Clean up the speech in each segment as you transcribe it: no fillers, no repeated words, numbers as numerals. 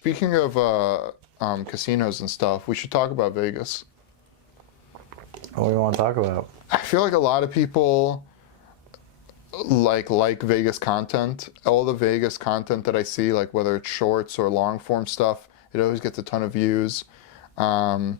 Speaking of casinos and stuff, we should talk about Vegas. What do you want to talk about? I feel like a lot of people like Vegas content. All the Vegas content that I see, like whether it's shorts or long form stuff, it always gets a ton of views. I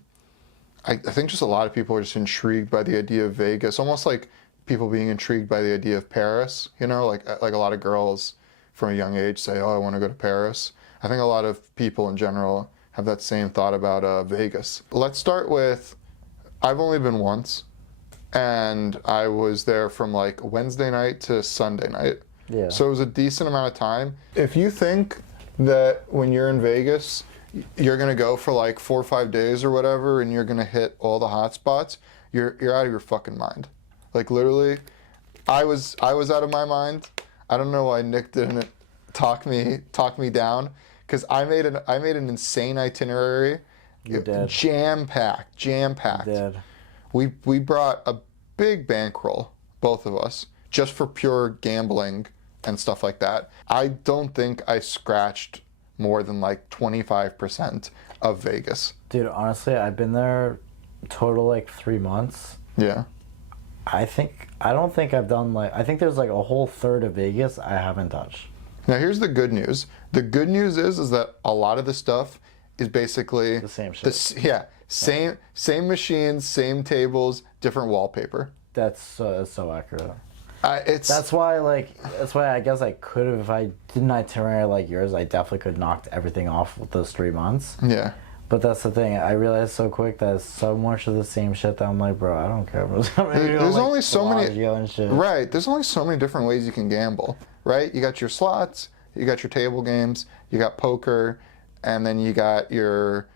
think just a lot of people are just intrigued by the idea of Vegas, almost like people being intrigued by the idea of Paris. You know, like a lot of girls from a young age say, "Oh, I want to go to Paris." I think a lot of people in general have that same thought about Vegas. Let's start with, I've only been once, and I was there from like Wednesday night to Sunday night. Yeah. So it was a decent amount of time. If you think that when you're in Vegas, you're gonna go for like 4 or 5 days or whatever, and you're gonna hit all the hot spots, you're out of your fucking mind. Like literally, I was out of my mind. I don't know why Nick didn't talk me down, because I made an insane itinerary. You're dead. Jam packed. Dead. We brought a big bankroll, both of us, just for pure gambling and stuff like that. I don't think I scratched more than like 25% of Vegas. Dude, honestly, I've been there total like 3 months. Yeah. I don't think I've done I think there's like a whole third of Vegas I haven't touched. Now here's the good news. The good news is that a lot of the stuff is basically The same shit. Same machines, same tables, different wallpaper. That's so accurate. It's That's why I guess I could have, if I did an itinerary like yours, I definitely could have knocked everything off with those 3 months. yeah. But that's the thing. I realized so quick that it's so much of the same shit that I'm like, bro, I don't care. There's only so many. Bellagio and shit. Right. There's only so many different ways you can gamble. Right. You got your slots. You got your table games. You got poker, and then you got your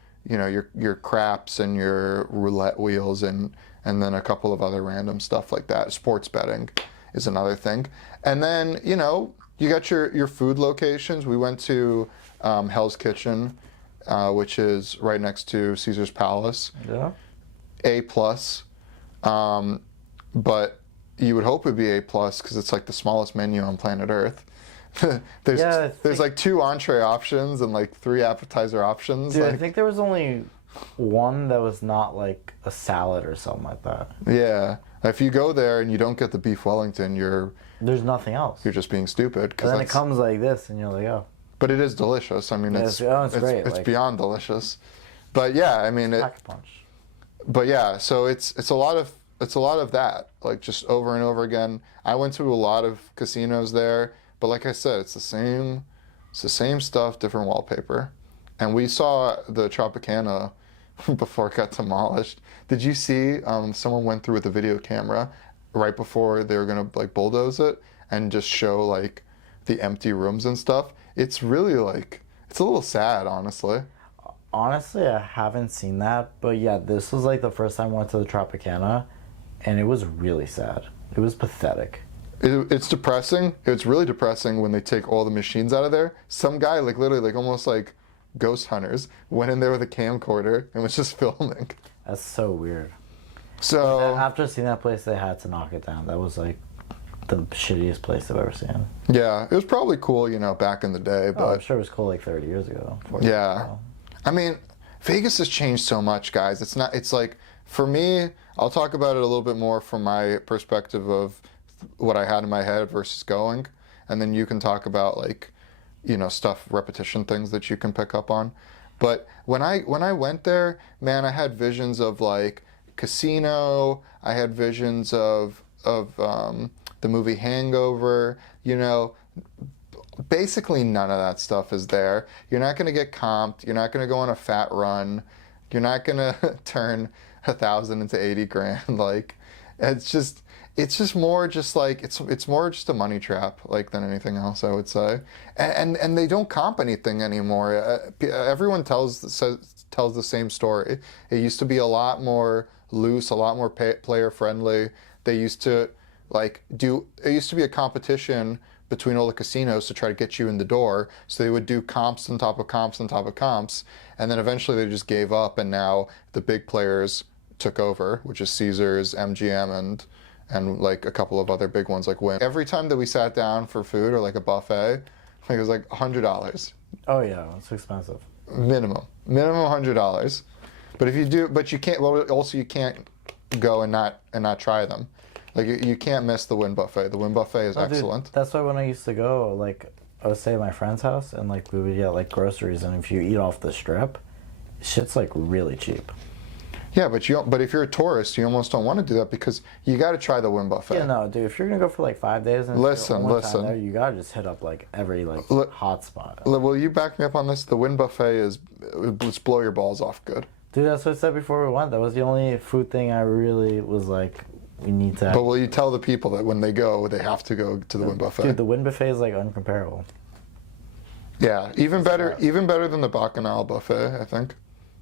craps and your roulette wheels and then a couple of other random stuff like that. Sports betting is another thing. And then, you got your food locations. We went to Hell's Kitchen, which is right next to Caesar's Palace. Yeah. A+. But you would hope it'd be A+ because it's like the smallest menu on planet Earth. there's like 2 entree options and like 3 appetizer options. Dude, like, I think there was only one that was not like a salad or something like that. Yeah. If you go there and you don't get the beef Wellington, There's nothing else. you're just being stupid. And then it comes like this, and you're like, oh. But it is delicious. I mean, it's great. It's like, beyond delicious. But yeah, I mean, pack a punch. but yeah, so it's a lot of that, like just over and over again. I went to a lot of casinos there, but like I said, it's the same stuff, different wallpaper. And we saw the Tropicana before it got demolished. Did you see someone went through with a video camera right before they were gonna like bulldoze it and just show like the empty rooms and stuff? It's really like, it's a little sad, honestly. Honestly, I haven't seen that, but yeah, this was like the first time I went to the Tropicana, and it was really sad. It was pathetic. It's depressing. It's really depressing when they take all the machines out of there. Some guy, like literally, like almost like ghost hunters, went in there with a camcorder and was just filming. That's so weird. So After seeing that place, they had to knock it down. That was like the shittiest place I've ever seen. yeah, it was probably cool, back in the day, Oh, I'm but sure it was cool like 30 years ago. 40 years yeah. ago. I mean, Vegas has changed so much, guys. It's like, for me, I'll talk about it a little bit more from my perspective of what I had in my head versus going, and then you can talk about like, stuff, repetition things that you can pick up on. But when I went there, man, I had visions of like casino. I had visions of the movie Hangover. Basically none of that stuff is there. You're not going to get comped. You're not going to go on a fat run. You're not going to turn 1,000 into 80 grand. Like, it's just more just like, it's more just a money trap, like, than anything else, I would say. And they don't comp anything anymore. Everyone tells the same story. It used to be a lot more loose, a lot more player friendly. They used to it used to be a competition between all the casinos to try to get you in the door. So they would do comps on top of comps on top of comps. And then eventually they just gave up, and now the big players took over, which is Caesars, MGM, and like a couple of other big ones like Wynn. Every time that we sat down for food or like a buffet, I think it was like $100. Oh yeah, it's expensive. minimum $100. But if you do, but you can't. Well, also you can't go and not try them. Like you can't miss the Wynn buffet. The Wynn buffet is Oh, dude, excellent. that's why when I used to go, like, I would stay at my friend's house and like we would get like groceries, and if you eat off the strip, shit's like really cheap. Yeah, but you don't, but if you're a tourist, you almost don't want to do that because you got to try the Wynn buffet. Yeah, no, dude. If you're gonna go for like 5 days and Listen, one listen. time there, you gotta just hit up like every like hot spot. Will you back me up on this? The Wynn buffet is let's blow your balls off good. Dude, that's what I said before we went. That was the only food thing I really was like, we need to. But will you tell the people that when they go, they have to go to the Wynn buffet? Dude, the Wynn buffet is like uncomparable. Yeah, even better than the Bacchanal buffet, I think.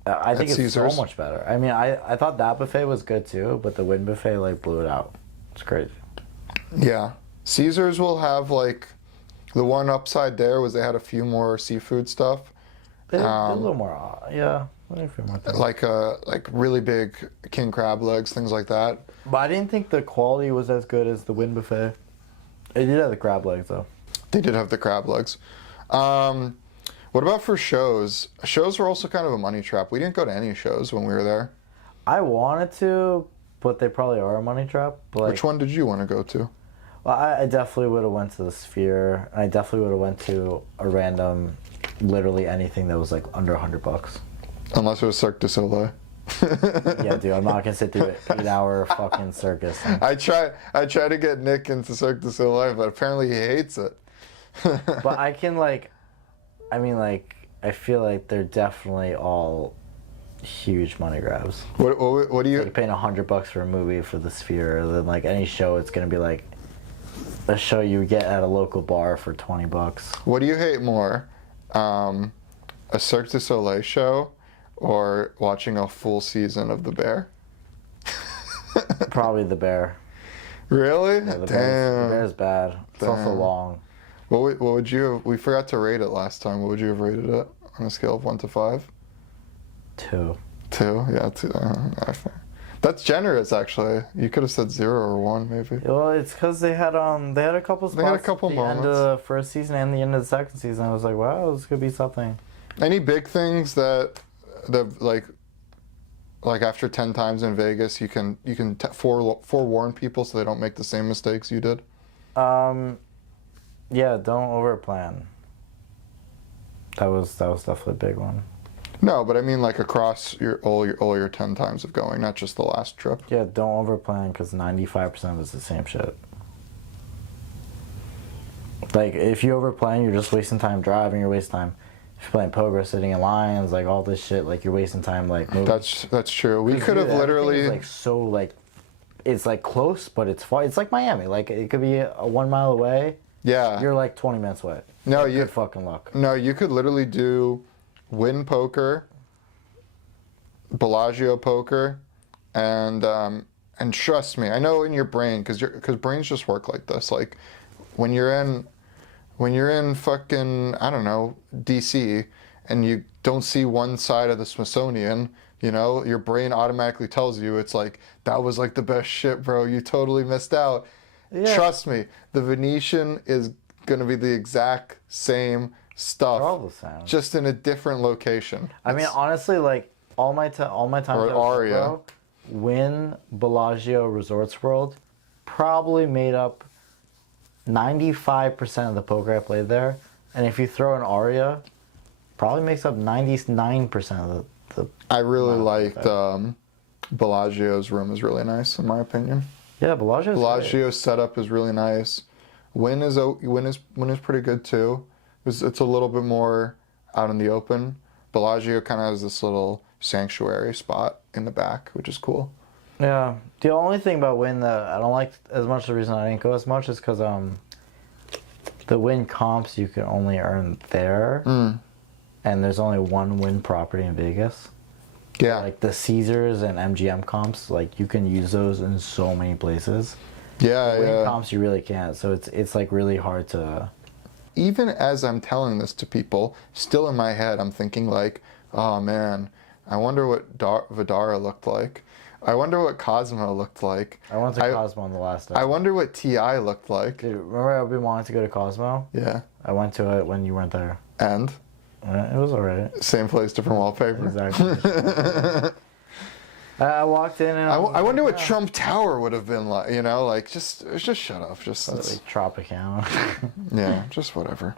I think it's Caesar's. so much better. I mean, I thought that buffet was good too, but the Wynn buffet like blew it out. It's crazy. Yeah, Caesar's will have like the one upside there was they had a few more seafood stuff. They did a little more, yeah. A few more things. Like really big king crab legs, things like that. But I didn't think the quality was as good as the Wynn buffet. It did have the crab legs though. They did have the crab legs. What about for shows? Shows were also kind of a money trap. We didn't go to any shows when we were there. I wanted to, but they probably are a money trap. But like, Which one did you want to go to? Well, I definitely would have went to the Sphere. I definitely would have went to a random, literally anything that was like under $100. Unless it was Cirque du Soleil. Yeah, dude, I'm not gonna sit through an 8-hour fucking circus thing. I try to get Nick into Cirque du Soleil, but apparently he hates it. But I can like, I mean like, I feel like they're definitely all huge money grabs. What do you? Like paying $100 for a movie for the Sphere, then like any show, it's gonna be like a show you get at a local bar for $20. What do you hate more, a Cirque du Soleil show, or watching a full season of The Bear? Probably The Bear. Really? Yeah, the Damn. Bear's bad. It's also Damn. long. What would you have? We forgot to rate it last time. What would you have rated it on a scale of 1 to 5? 2. 2? Yeah, 2. That's generous, actually. You could have said 0 or 1, maybe. Well, it's because they had a couple spots. They had a couple at the moments. end of the first season and the end of the second season. I was like, wow, this could be something. Any big things that like after 10 times in Vegas, you can forewarn people so they don't make the same mistakes you did? Yeah, don't overplan. That was definitely a big one. No, but I mean like across all your 10 times of going, not just the last trip. Yeah, don't overplan because 95% of it's the same shit. Like, if you overplan, you're just wasting time driving, you're wasting time. If you're playing poker, sitting in lines, like all this shit, like you're wasting time, like moving. That's true. We could have literally Everything is, like, so like, it's like close, but it's far. It's like Miami. Like it could be 1 mile away. Yeah. You're like 20 minutes away. No, Good fucking luck. No, you could literally do Wynn poker, Bellagio poker, and trust me, I know in your brain because brains just work like this. Like when you're in fucking, I don't know, DC, and you don't see one side of the Smithsonian, you know, your brain automatically tells you it's like, that was like the best shit, bro. You totally missed out. Yeah. Trust me, the Venetian is going to be the exact same stuff. They're all the same. Just in a different location. I mean, honestly, like all my time Or at Aria. Mexico, Wynn, Bellagio, Resorts World probably made up 95% of the poker I played there, and if you throw an Aria, probably makes up 99% of the I really liked Bellagio's room is really nice in my opinion. Yeah, Bellagio's setup is really nice. Wynn is pretty good too. It's a little bit more out in the open. Bellagio kind of has this little sanctuary spot in the back, which is cool. Yeah. The only thing about Wynn that I don't like as much, the reason I didn't go as much is because the Wynn comps you can only earn there, and there's only one Wynn property in Vegas. Yeah. Like the Caesars and MGM comps, like you can use those in so many places. Yeah, Wynn comps you really can't, so it's like really hard to. Even as I'm telling this to people, still in my head, I'm thinking like, oh man, I wonder what Vidara looked like. I wonder what Cosmo looked like. I went to Cosmo on the last day. I wonder what T.I. looked like. Dude, remember I've been wanting to go to Cosmo? Yeah. I went to it when you weren't there. And? It was alright. Same place, different wallpaper. Exactly. I walked in and I wonder what "Ah." Trump Tower would have been like. You know, like just shut up. Just Like Tropicana. yeah, just whatever.